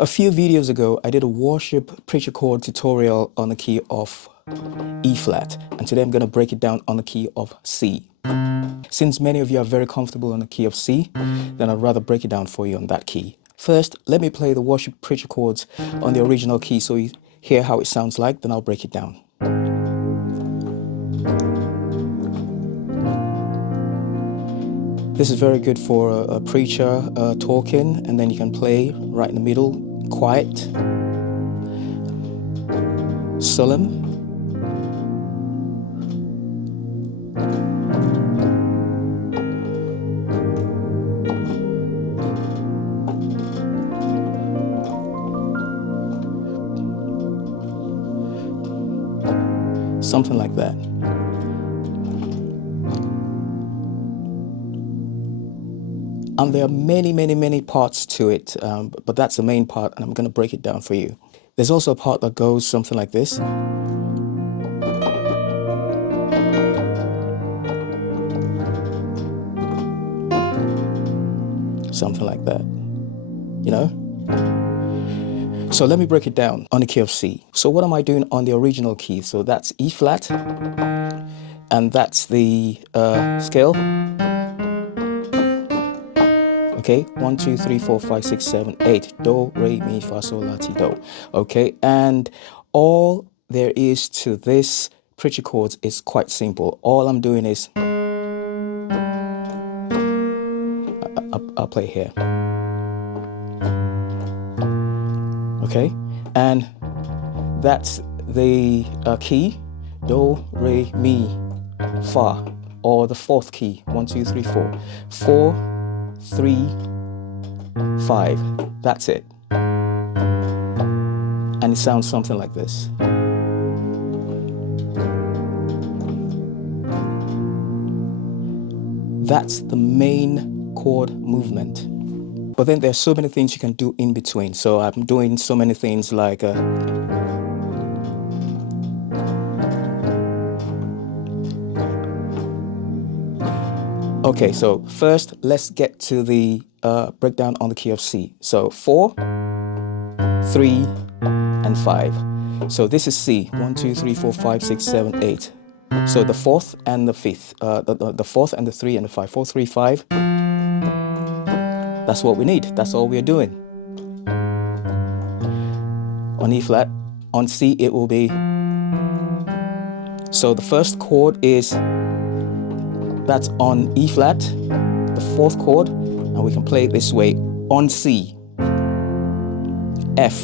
A few videos ago, I did a worship preacher chord tutorial on the key of E flat, and today I'm going to break it down on the key of C. Since many of you are very comfortable on the key of C, then I'd rather break it down for you on that key. First, let me play the worship preacher chords on the original key so you hear how it sounds like, then I'll break it down. This is very good for a preacher talking, and then you can play right in the middle, quiet, solemn. Something like that. And there are many parts to it, but that's the main part, and I'm going to break it down for you. There's also a part that goes something like this. Something like that, you know? So let me break it down on the key of C. So what am I doing on the original key? So that's E flat, and that's the scale. Okay, 1, 2, 3, 4, 5, 6, 7, 8. Do, re, mi, fa, sol, la, ti, do. Okay, and all there is to this preacher chords is quite simple. All I'm doing is I'll play here. Okay, and that's the key, do, re, mi, fa, or the fourth key, 1, 2, 3, 4. 4, 3, 5. That's it. And it sounds something like this. That's the main chord movement. But then there's so many things you can do in between. So I'm doing so many things like okay, so first let's get to the breakdown on the key of C. So 4, 3, and 5. So this is C. 1, 2, 3, 4, 5, 6, 7, 8. So the fourth and the fifth, the fourth and the 3 and the 5. 4, 3, 5. That's what we need. That's all we're doing. On E flat, on C it will be. So the first chord is, that's on E flat, the fourth chord, and we can play it this way on C, F.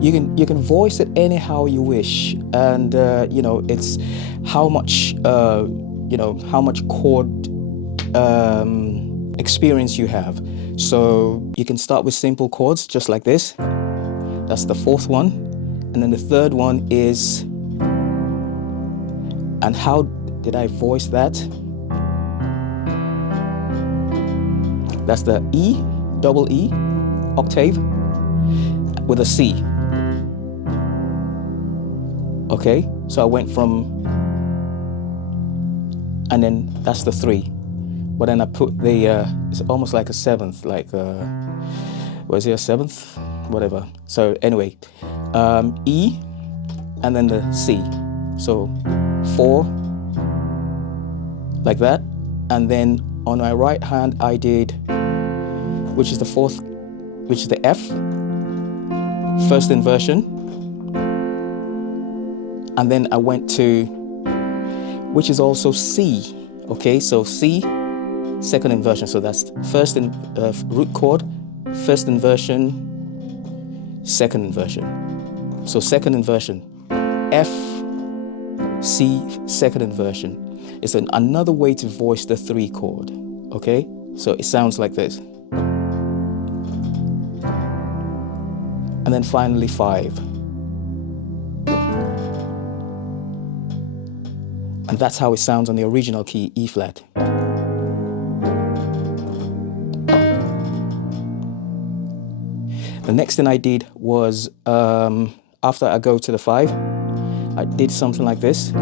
You can voice it anyhow you wish, and you know, it's how much how much chord experience you have. So you can start with simple chords just like this. That's the fourth one, and then the third one is, and how did I voice that? That's the E, double E, octave with a C. Okay, so I went from, and then that's the 3. But then I put the, it's almost like a seventh, like, was it a seventh? Whatever. So anyway, E, and then the C. So 4, like that. And then on my right hand, I did, which is the fourth, which is the F, first inversion. And then I went to, which is also C. Okay, so C, second inversion. So that's first root chord, first inversion, second inversion. So second inversion, F, C, second inversion. It's another way to voice the 3 chord. Okay, so it sounds like this. And then finally 5. And that's how it sounds on the original key, E flat. The next thing I did was, after I go to the 5, I did something like this.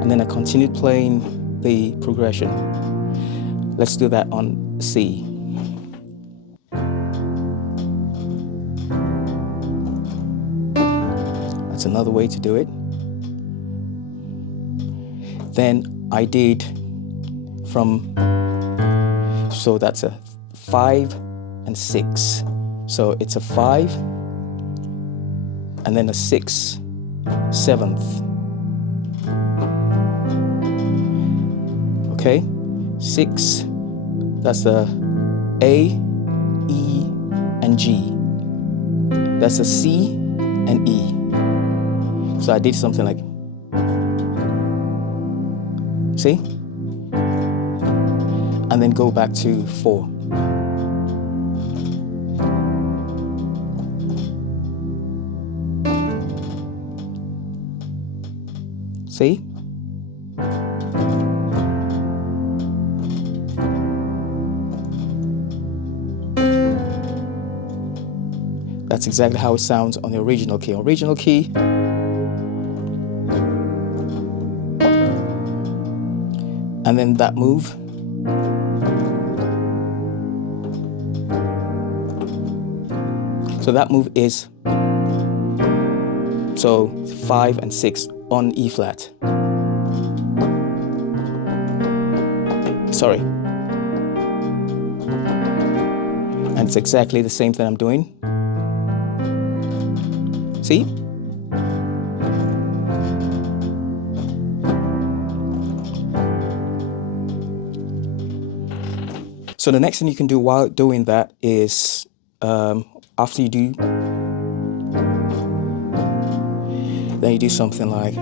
And then I continued playing the progression. Let's do that on C. That's another way to do it. Then I did so that's a 5 and 6. So it's a 5 and then a 6 7th. Okay, 6, that's the A, E, and G. That's a C and E. So I did something like, see? And then go back to 4. See? That's exactly how it sounds on the original key. Original key. And then that move. So that move is, so 5 and 6 on E flat. Sorry. And it's exactly the same thing I'm doing. See? So the next thing you can do while doing that is, after you do, then you do something like,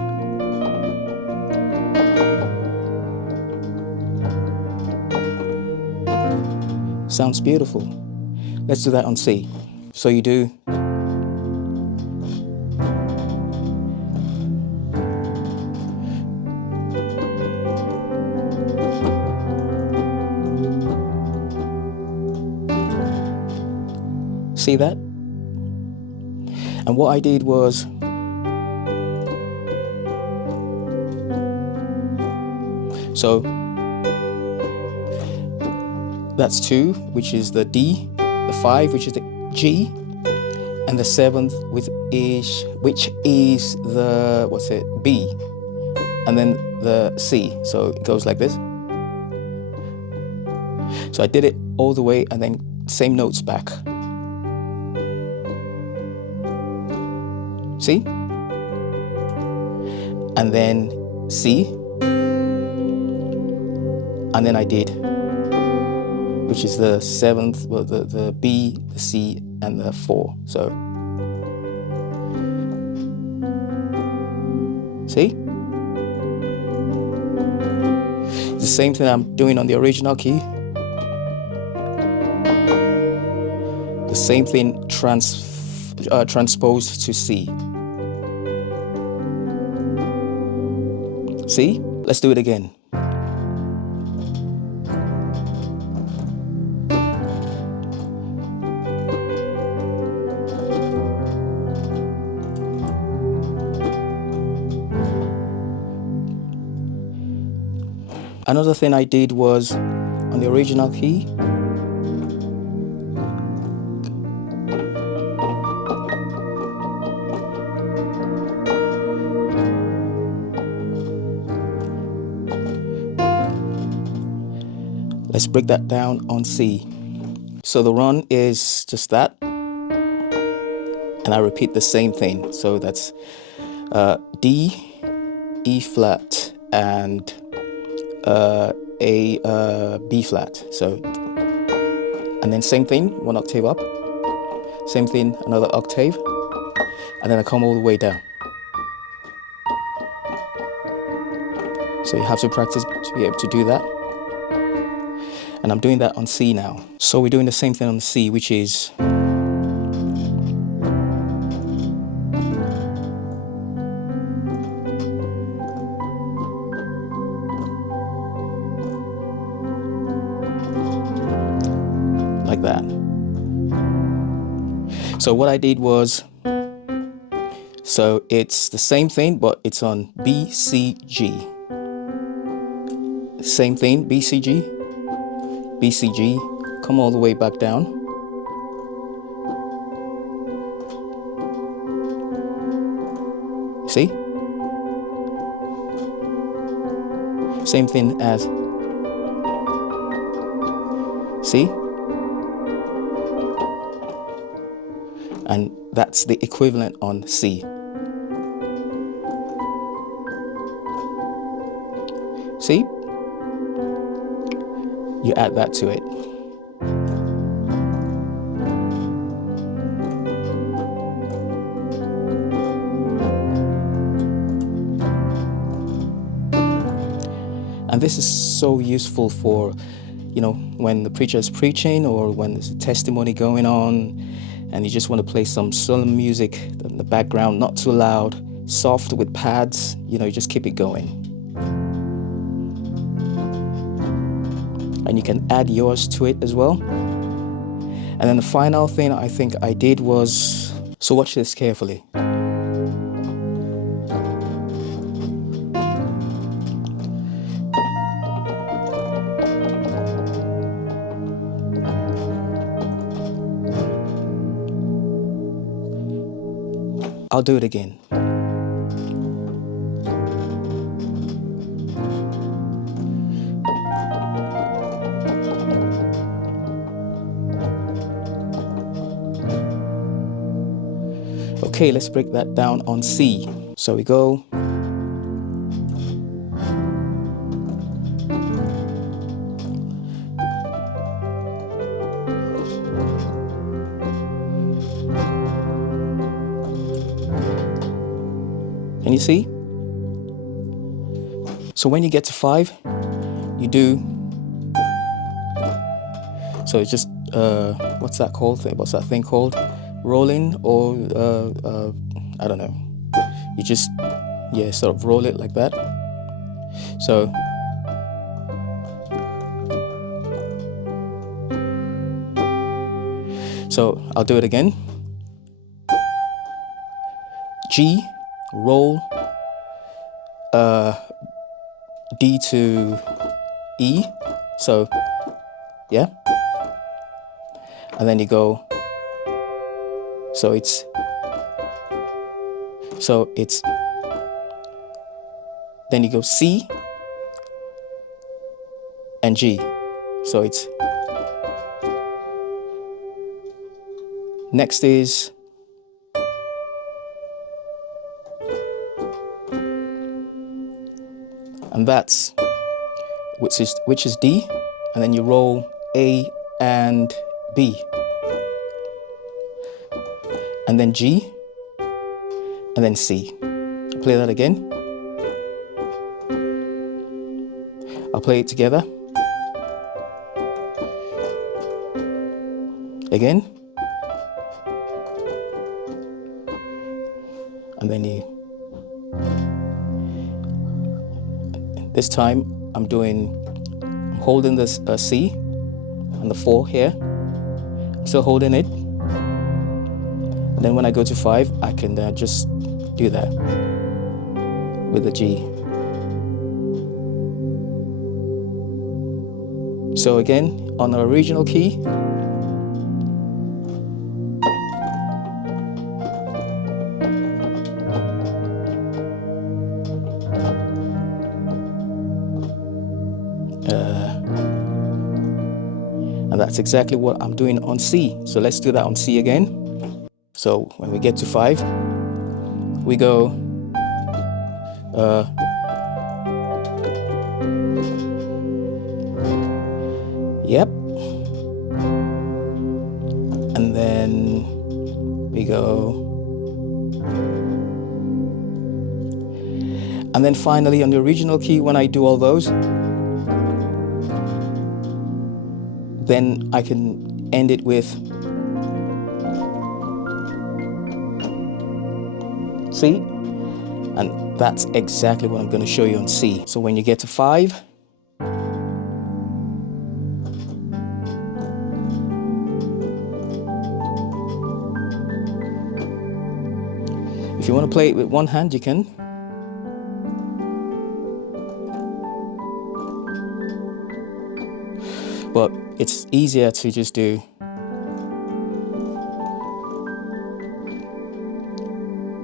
sounds beautiful. Let's do that on C. So you do, see that? And what I did was, so that's 2, which is the D, the 5, which is the G, and the 7th, which is the, what's it, B, and then the C. So it goes like this. So I did it all the way and then same notes back. See? And then C. And then I did, which is the 7th, well, the B, the C, and the 4. So, see? It's the same thing I'm doing on the original key. The same thing transposed to C. See? Let's do it again. Another thing I did was on the original key, let's break that down on C. So the run is just that, and I repeat the same thing. So that's D, E flat, and B flat. So, and then same thing, 1 octave up, same thing, another octave, and then I come all the way down. So you have to practice to be able to do that. And I'm doing that on C now. So we're doing the same thing on C, which is like that. So what I did was, so it's the same thing, but it's on B, C, G. Same thing, B, C, G, B, C, G, come all the way back down. See? Same thing as, see? And that's the equivalent on C. See? You add that to it. And this is so useful for, you know, when the preacher is preaching or when there's a testimony going on and you just want to play some solemn music in the background, not too loud, soft with pads, you know, you just keep it going. And you can add yours to it as well. And then the final thing I think I did was, so watch this carefully. I'll do it again. Okay, let's break that down on C. So we go. Can you see? So when you get to 5, you do. So it's just, what's that called? What's that thing called? Rolling, or I don't know. You just, yeah, sort of roll it like that. So I'll do it again. G, roll, D to E, so yeah, and then you go, so it's, then you go C and G, so it's, next is, and that's, which is D, and then you roll A and B, and then G, and then C. I'll play that again. I'll play it together. Again. And then this time I'm holding this C and the 4 here. I'm still holding it. And then when I go to 5, I can just do that with the G. So again, on the original key, and that's exactly what I'm doing on C. So let's do that on C again. So when we get to 5, we go yep, and then we go, and then finally on the original key, when I do all those, then I can end it with C, and that's exactly what I'm going to show you on C. So when you get to 5, if you want to play it with one hand, you can. but it's easier to just do.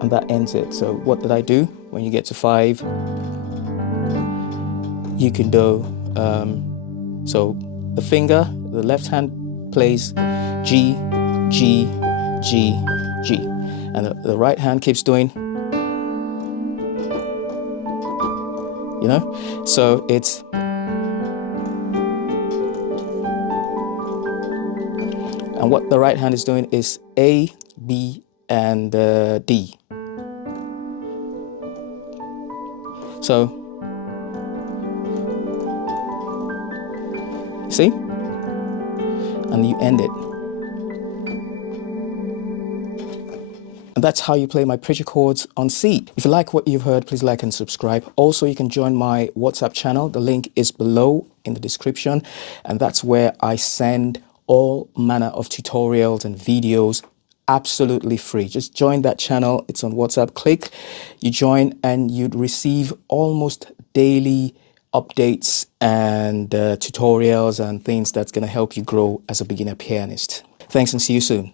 And that ends it. So what did I do? When you get to 5, you can do, so the finger, the left hand plays G, G, G, G. And the right hand keeps doing, you know? So it's, and what the right hand is doing is A, B, and D. So, see? And you end it. And that's how you play my preacher chords on C. If you like what you've heard, please like and subscribe. Also, you can join my WhatsApp channel. The link is below in the description. And that's where I send all manner of tutorials and videos absolutely free. Just join that channel. It's on WhatsApp. Click, you join, and you'd receive almost daily updates and tutorials and things that's going to help you grow as a beginner pianist. Thanks, and see you soon.